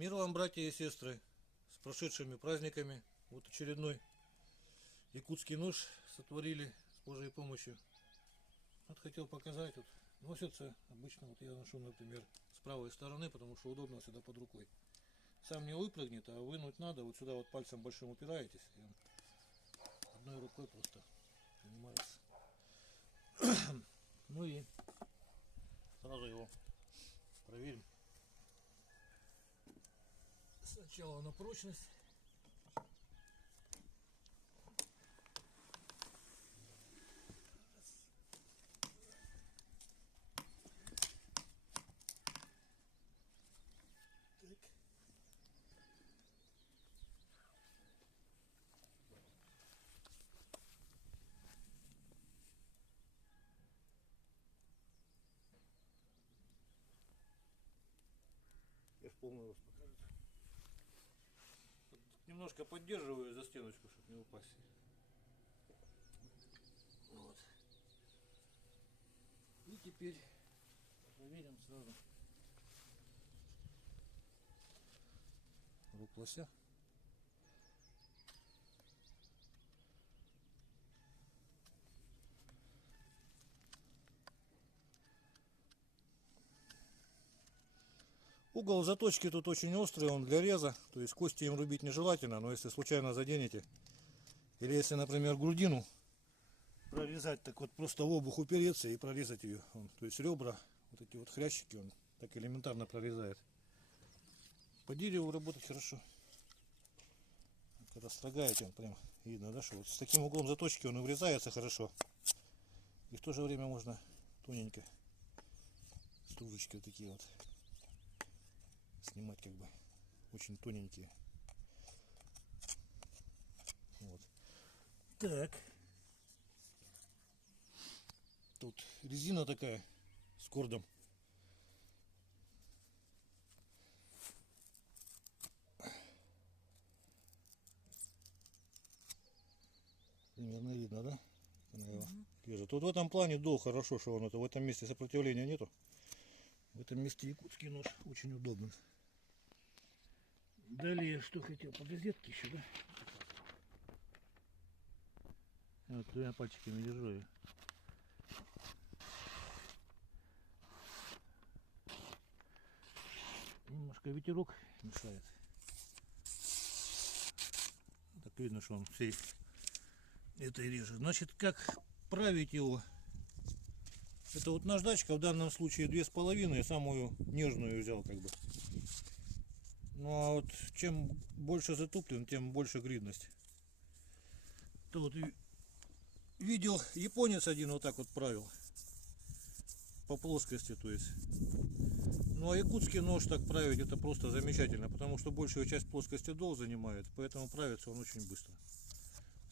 Мир вам, братья и сестры, с прошедшими праздниками. Вот очередной якутский нож сотворили с Божьей помощью. Вот хотел показать. Вот носится обычно, вот я ношу, например, с правой стороны, потому что удобно всегда под рукой. Сам не выпрыгнет, а вынуть надо. Вот сюда вот пальцем большим упираетесь, и он одной рукой просто занимается. Ну и сразу его проверим. Сначала на прочность. Так. Я в полный рост покажу. Немножко поддерживаю за стеночку, чтобы не упасть. Вот. И теперь проверим сразу рук лося. Угол заточки тут очень острый, он для реза, то есть кости им рубить нежелательно, но если случайно заденете, или если, например, грудину прорезать, так вот просто в обух упереться и прорезать ее. То есть ребра, вот эти вот хрящики, он так элементарно прорезает. По дереву работать хорошо. Когда строгаете, он прям видно, да, что вот с таким углом заточки он и врезается хорошо. И в то же время можно тоненько стружечки вот такие вот снимать, как бы очень тоненькие. Вот. Так. Тут резина такая с кордом. Примерно видно, да? Она его держит. Вот в этом плане дол хорошо, что он это в этом месте сопротивления нету. В этом месте якутский нож очень удобный. Далее, что хотел, по газетке еще, да? Вот двумя пальчиками держу ее. Немножко ветерок мешает. Так видно, что он всей этой режет. Значит, как править его? Это вот наждачка, в данном случае 2,5, я самую нежную взял, как бы. Ну а вот чем больше затуплен, тем больше гридность. То вот видел, японец один вот так вот правил. По плоскости, то есть. Ну а якутский нож так править это просто замечательно, потому что большую часть плоскости дол занимает, поэтому правится он очень быстро.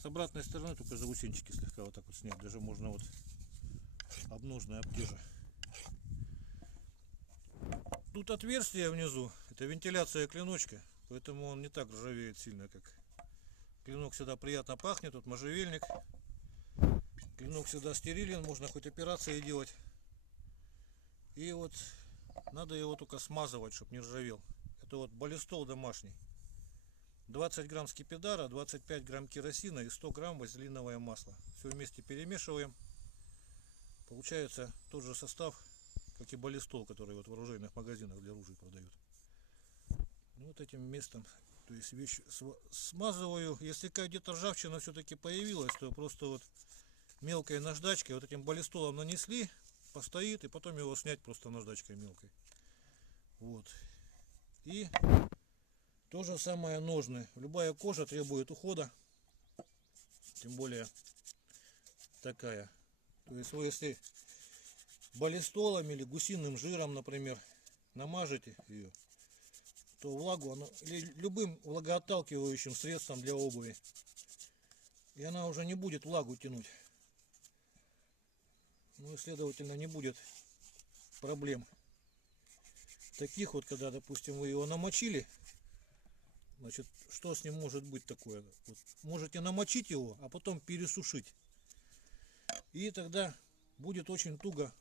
С обратной стороны только заусенчики слегка вот так вот снять, даже можно вот обножная обтежа. Тут отверстие внизу, это вентиляция клиночка, поэтому он не так ржавеет сильно, как клинок. Всегда приятно пахнет, тут можжевельник. Клинок всегда стерилен, можно хоть операции делать. И вот надо его только смазывать, чтобы не ржавел. Это вот баллистол домашний. 20 грамм скипидара, 25 грамм керосина и 100 грамм вазелиновое масло. Все вместе перемешиваем. Получается тот же состав, как и баллистол, который вот в оружейных магазинах для ружей продают. Вот этим местом, то есть вещь смазываю. Если где-то ржавчина все-таки появилась, то просто вот мелкой наждачкой, вот этим баллистолом нанесли, постоит, и потом его снять просто наждачкой мелкой. Вот. И то же самое ножны. Любая кожа требует ухода, тем более такая. То есть вы если баллистолом или гусиным жиром, например, намажете ее, то влагу, или любым влагоотталкивающим средством для обуви, и она уже не будет влагу тянуть. Ну и следовательно не будет проблем таких вот, когда, допустим, вы его намочили. Значит, что с ним может быть такое? Вот, можете намочить его, а потом пересушить. И тогда будет очень туго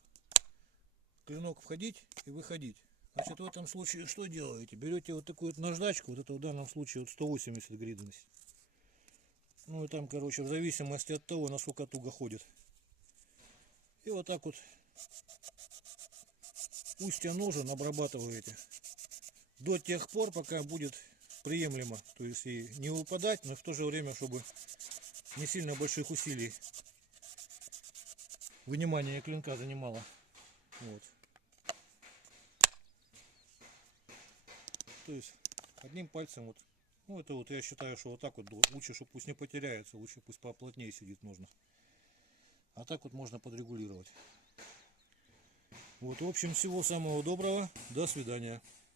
клинок входить и выходить. Значит, в этом случае что делаете? Берете вот такую вот наждачку, вот это в данном случае вот 180 гридность. Ну и там, короче, в зависимости от того, насколько туго ходит. И вот так вот устья ножен обрабатываете до тех пор, пока будет приемлемо. То есть и не выпадать, но в то же время, чтобы не сильно больших усилий вынимание клинка занимало. Вот. То есть одним пальцем вот. Ну это вот я считаю, что вот так вот лучше, чтобы пусть не потеряется, лучше пусть поплотнее сидит нужно. А так вот можно подрегулировать. Вот, в общем, всего самого доброго. До свидания.